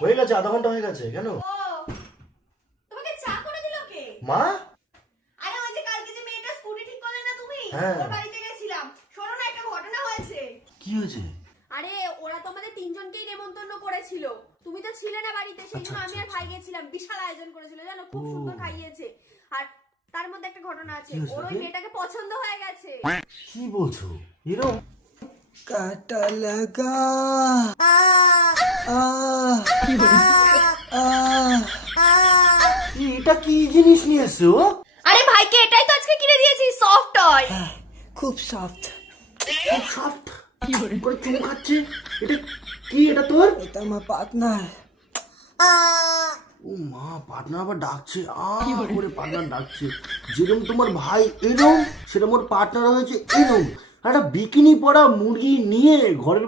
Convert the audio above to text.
হয়ে গেছে, আধা ঘন্টা হয়ে গেছে। কেন? ও তোমাকে চা করে দিল কে? মা? আরে ওই যে কালকে যে মেয়েটা স্কুটি ঠিক করলে না তুমি, হ্যাঁ। ওর বাড়িতে গেছিলাম। শোনো না, একটা ঘটনা হয়েছে। কি হয়েছে? আরে ওরা তো আমাদের তিনজনকেই নেমন্তন্ন করেছিল, তুমি তো ছিলে না বাড়িতে, সেই জন্য আমি আর ভাই গেছিলাম। বিশাল আয়োজন করেছিল জানো, খুব সুন্দর খাইয়েছে। আর তার মধ্যে একটা ঘটনা আছে, ওর ওই মেয়েটাকে পছন্দ হয়ে গেছে। কি বলছো? এরকম? কাটা লাগা এটা কি জিনিস নিয়ে এসছো? আরে ভাইকে এটাই তো আজকে কিনে দিয়েছি, সফট টয়। খুব সফট। সফট কি করে চুমু খাচ্ছে? এটা কি? এটা তোর? এটা আমার পার্টনার। ও মা, পার্টনার আবার ডাকছে। করে পার্টনার ডাকছে। যেরকম তোমার ভাই এরম, সেরকম ওর পার্টনার হয়েছে এরম। একটা বিকিনি পরা মুরগি নিয়ে ঘরের